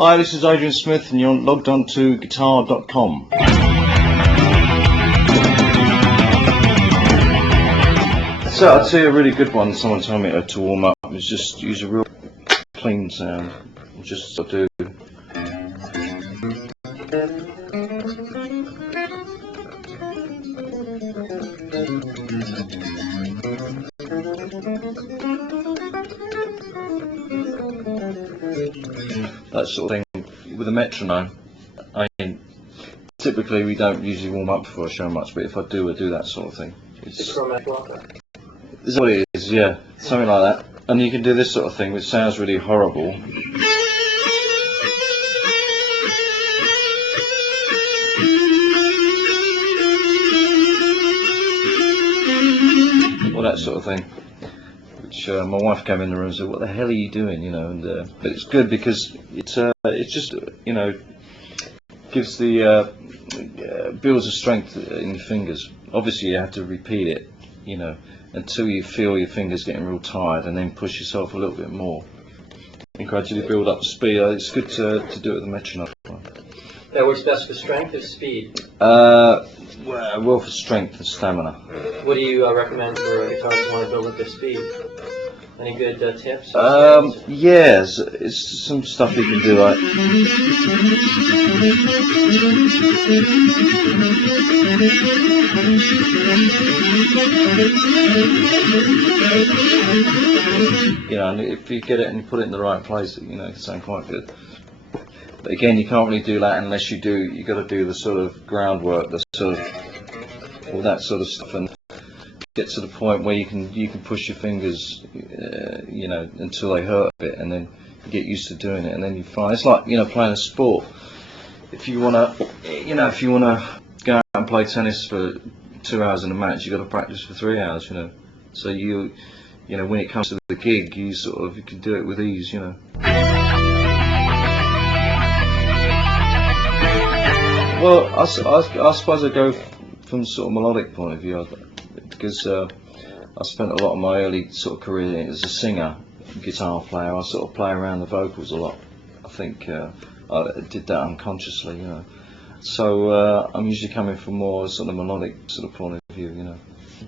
Hi, this is Adrian Smith and you're logged on to guitar.com. So I'd say a really good one, someone told me to warm up, is just use a real clean sound. Just do. That sort of thing with a metronome. I mean, typically we don't usually warm up before a show much, but if I do that sort of thing. It's what it is, yeah, something like that. And you can do this sort of thing, which sounds really horrible. Or that sort of thing. Which my wife came in the room and said, "What the hell are you doing?" You know, and but it's good because it's just, you know, gives the builds a strength in your fingers. Obviously, you have to repeat it, you know, until you feel your fingers getting real tired, and then push yourself a little bit more, and gradually build up speed. It's good to do it with the metronome. That works best for strength or speed? Well, for strength and stamina. What do you recommend for a guitarist who want to build up their speed? Any good tips? Yes, it's some stuff you can do, like you know, and if you get it and you put it in the right place, you know, it can sound quite good. But again, you can't really do that unless you got to do the sort of groundwork, the sort of all that sort of stuff, and get to the point where you can push your fingers, you know, until they hurt a bit, and then you get used to doing it, and then you find it's like, you know, playing a sport. If you wanna go out and play tennis for 2 hours in a match, you got to practice for 3 hours, you know. So you know, when it comes to the gig, you can do it with ease, you know. Well, I suppose I go from sort of melodic point of view, because I spent a lot of my early sort of career as a singer, guitar player. I sort of play around the vocals a lot. I think I did that unconsciously, you know. So I'm usually coming from more sort of melodic sort of point of view, you know.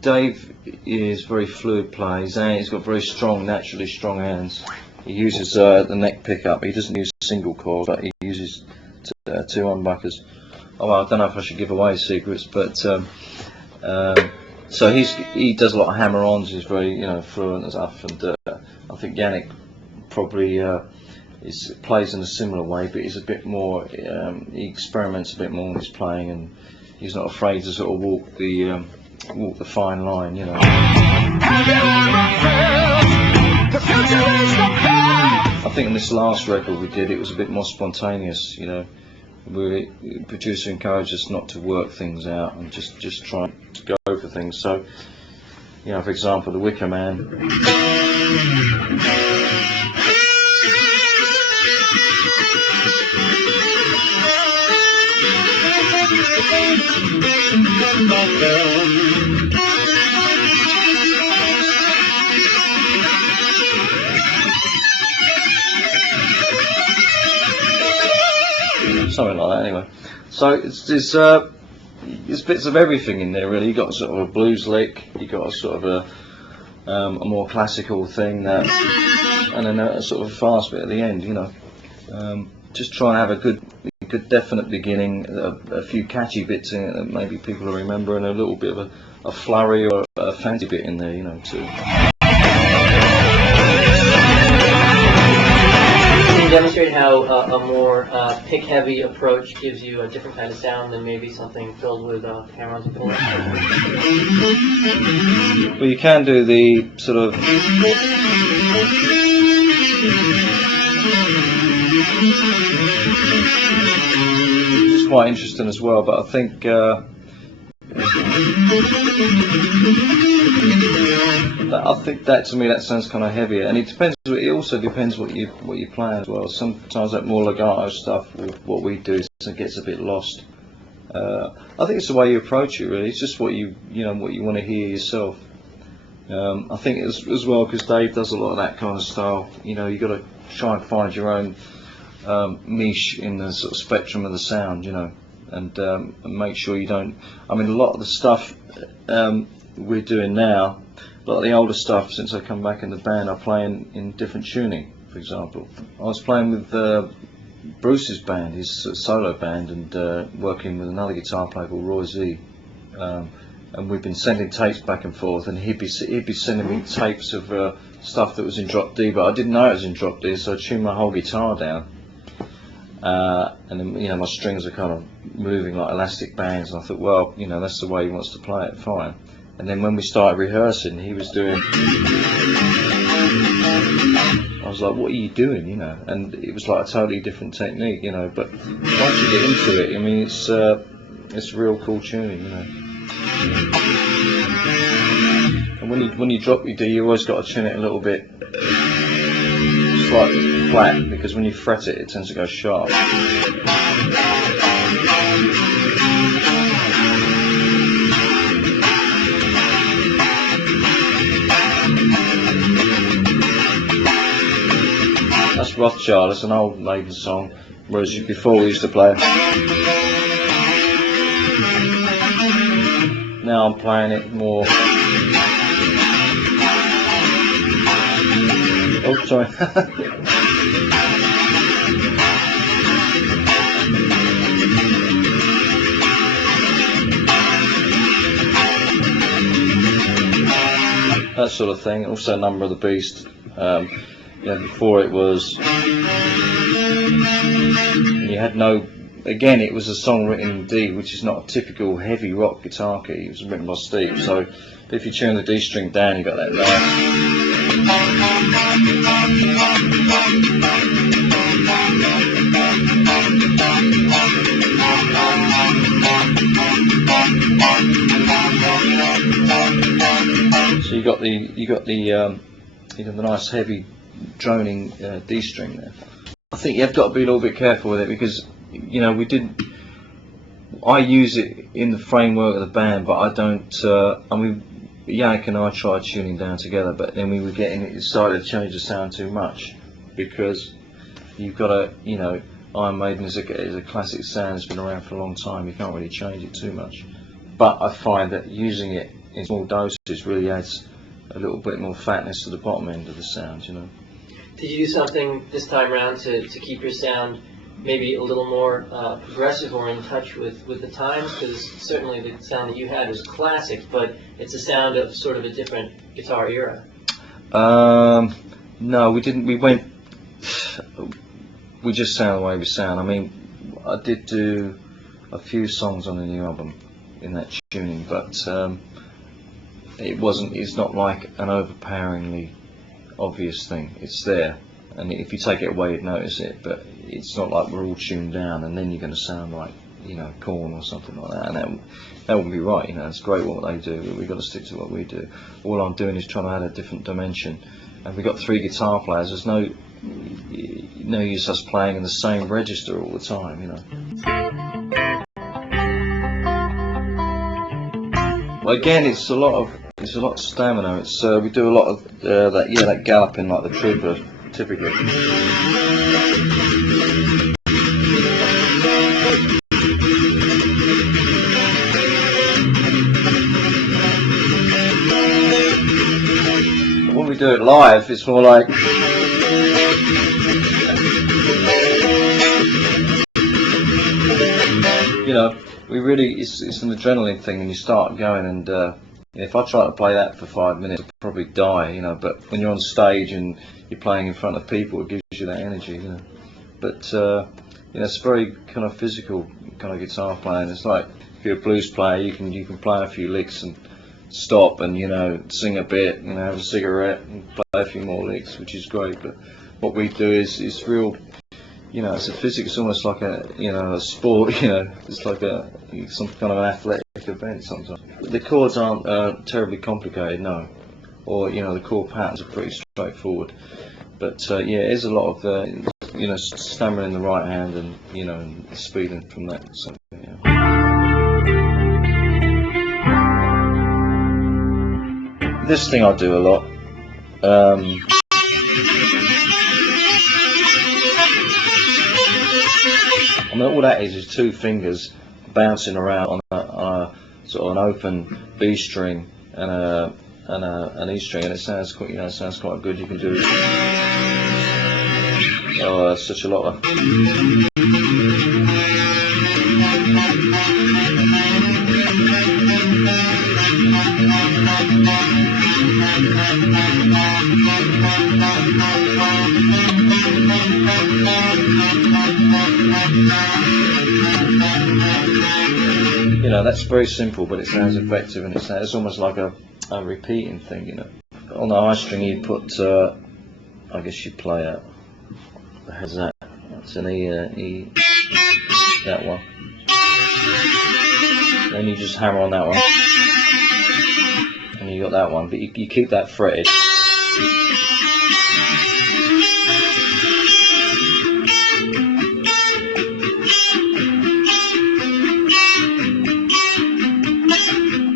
Dave is very fluid player. He's got very strong, naturally strong hands. He uses the neck pickup. He doesn't use single chords, but he uses two humbuckers. Oh, well, I don't know if I should give away secrets, but so he does a lot of hammer-ons. He's very, you know, fluent and stuff. And I think Yannick probably plays in a similar way, but he's a bit more. He experiments a bit more when he's playing, and he's not afraid to sort of walk the fine line, you know. I think on this last record we did, it was a bit more spontaneous, you know. The producer encouraged us not to work things out and just try to go for things. So, you know, for example, The Wicker Man. Something like that, anyway. So there's bits of everything in there, really. You got sort of a blues lick, you got a sort of a more classical thing, and then a sort of a fast bit at the end, you know. Just try and have a good good definite beginning, a few catchy bits in it that maybe people will remember, and a little bit of a flurry or a fancy bit in there, you know, too. Can you demonstrate how a more pick-heavy approach gives you a different kind of sound than maybe something filled with hammer-ons and bullets? Well, you can do the sort of which is quite interesting as well, but I think that to me that sounds kind of heavier, and it depends. It also depends what you play as well. Sometimes that more legato stuff, what we do, it gets a bit lost. I think it's the way you approach it, really. It's just what you want to hear yourself. I think as well, because Dave does a lot of that kind of style. You know, you got to try and find your own niche in the sort of spectrum of the sound, you know, and make sure you don't. I mean, a lot of the stuff we're doing now, a lot of the older stuff since I come back in the band, I play in different tuning. For example, I was playing with Bruce's band, his solo band, and working with another guitar player called Roy Z. And we've been sending tapes back and forth, and he'd be sending me tapes of stuff that was in drop D, but I didn't know it was in drop D, so I tuned my whole guitar down. And then, you know, my strings are kind of moving like elastic bands, and I thought, well, you know, that's the way he wants to play it, fine. And then when we started rehearsing, he was doing. I was like, what are you doing, you know? And it was like a totally different technique, you know. But once you get into it, I mean, it's real cool tuning, you know. And when you drop your D, you always got to tune it a little bit slightly flat, because when you fret it, it tends to go sharp. That's Rothschild. It's an old Maiden song, whereas before we used to play it. Now I'm playing it more. Oh, sorry. That sort of thing. Also, Number of the Beast. You know, before it was. You had no. Again, it was a song written in D, which is not a typical heavy rock guitar key. It was written by Steve. So if you tune the D string down, you got that nice. So you got the nice heavy droning D string there. I think you've got to be a little bit careful with it, because you know I use it in the framework of the band, but I don't. I mean, Yannick and I tried tuning down together, but then we were getting it started to change the sound too much, because you've got to, you know, Iron Maiden is a classic sound. It's been around for a long time. You can't really change it too much. But I find that using it in small doses really adds a little bit more fatness to the bottom end of the sound, you know. Did you do something this time around to keep your sound maybe a little more progressive or in touch with the times? Because certainly the sound that you had is classic, but it's a sound of sort of a different guitar era. No, we didn't. We just sound the way we sound. I mean, I did do a few songs on the new album in that tuning, but it's not like an overpoweringly obvious thing. It's there, and if you take it away, you'd notice it, but it's not like we're all tuned down and then you're going to sound like, you know, Korn or something like that, and that wouldn't be right. You know, it's great what they do, but we've got to stick to what we do. All I'm doing is trying to add a different dimension, and we've got 3 guitar players. There's no use us playing in the same register all the time, you know. Well, again, it's a lot of stamina. It's we do a lot of that galloping like the Trooper, typically. When we do it live, it's more like. know, it's an adrenaline thing, and you start going, and if I try to play that for 5 minutes, I'd probably die, you know. But when you're on stage and you're playing in front of people, it gives you that energy, you know. But it's very kind of physical kind of guitar playing. It's like if you're a blues player, you can play a few licks and stop and sing a bit, have a cigarette and play a few more licks, which is great. But what we do is real. It's a physics. It's almost like a sport. It's like some kind of an athletic event sometimes. The chords aren't terribly complicated, no, or the chord patterns are pretty straightforward. But there's a lot of stammering in the right hand and and speeding from that. So, This thing I do a lot. I mean, all that is two fingers bouncing around on a sort of an open B string and an E string, and it sounds quite, quite good. You can do such a lot of. That's very simple, but it sounds effective, and it's almost like a repeating thing, On the high string, you put, I guess you play a. How's that? That's an E, that one. Then you just hammer on that one, and you got that one, but you keep that fretted.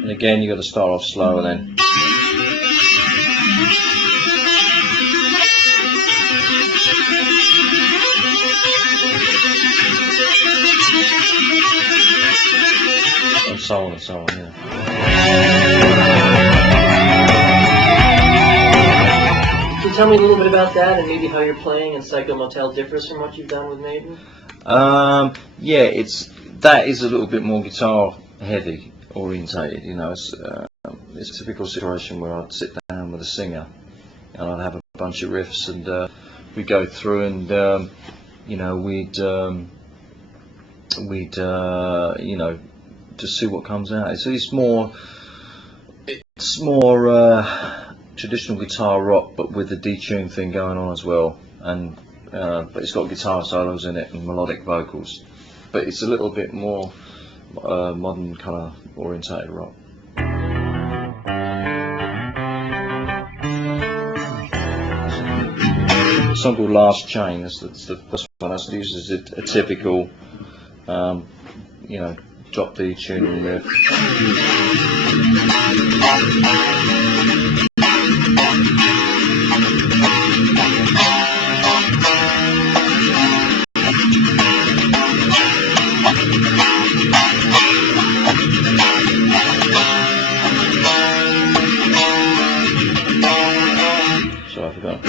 And again, you got to start off slow, and then. And so on and so on, Can you tell me a little bit about that, and maybe how your playing in Psycho Motel differs from what you've done with Maiden? That is a little bit more guitar heavy orientated, it's a typical situation where I'd sit down with a singer and I'd have a bunch of riffs, and we'd go through and we'd just see what comes out. It's more traditional guitar rock, but with the detune thing going on as well, and but it's got guitar solos in it and melodic vocals, but it's a little bit more modern kind of orientated rock. A song called Last Chain, that's the first one. That's used as a typical drop D tuning riff. So I forgot.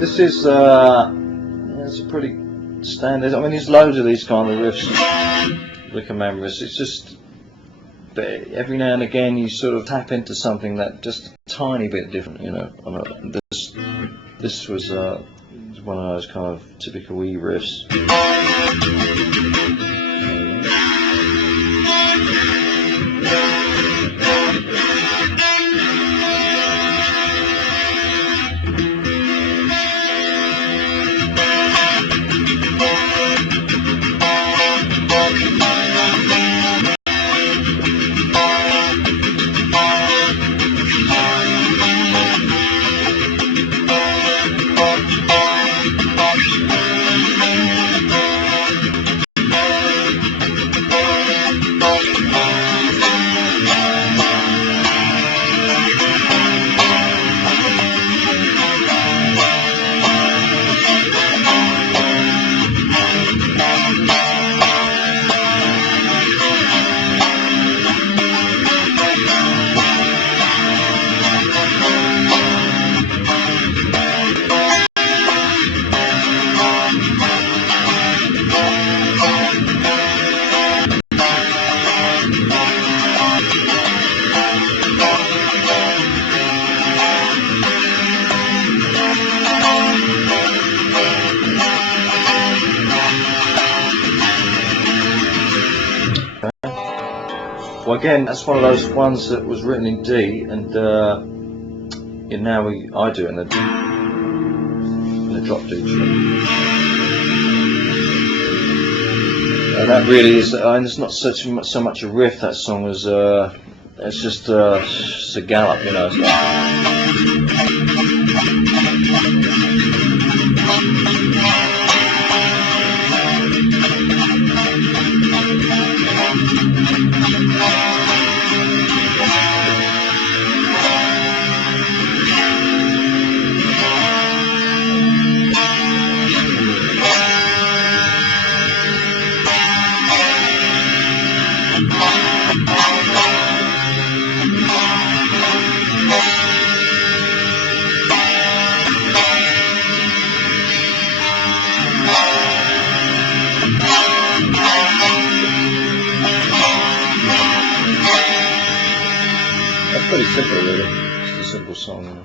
This is it's a pretty standard. I mean, there's loads of these kind of riffs, Wicker Man riffs. It's just, but every now and again you sort of tap into something that just a tiny bit different, This was one of those kind of typical E riffs. Well, again, that's one of those ones that was written in D, and now I do it in the drop D. And that really is, and it's not so much a riff, that song, as it's just a gallop, you know. That's pretty simple, really. It's a simple song, you know.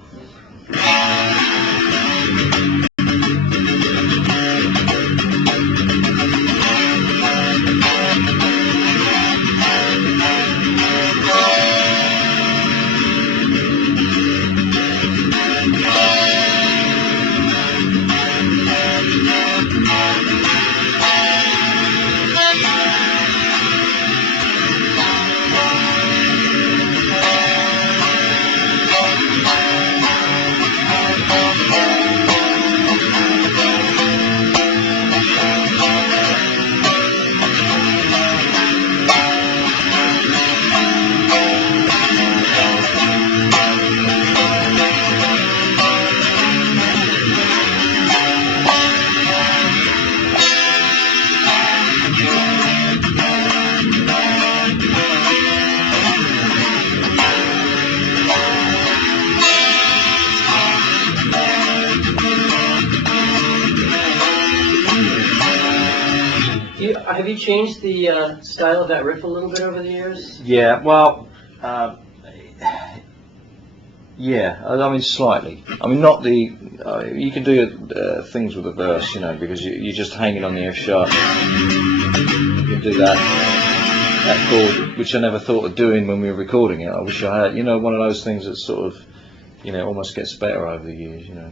Have you changed the style of that riff a little bit over the years? Yeah, well, yeah, I mean slightly. I mean not the, you can do things with a verse, you know, because you're just hanging on the F sharp. You can do that chord, which I never thought of doing when we were recording it. I wish I had, you know, one of those things that sort of, you know, almost gets better over the years, you know.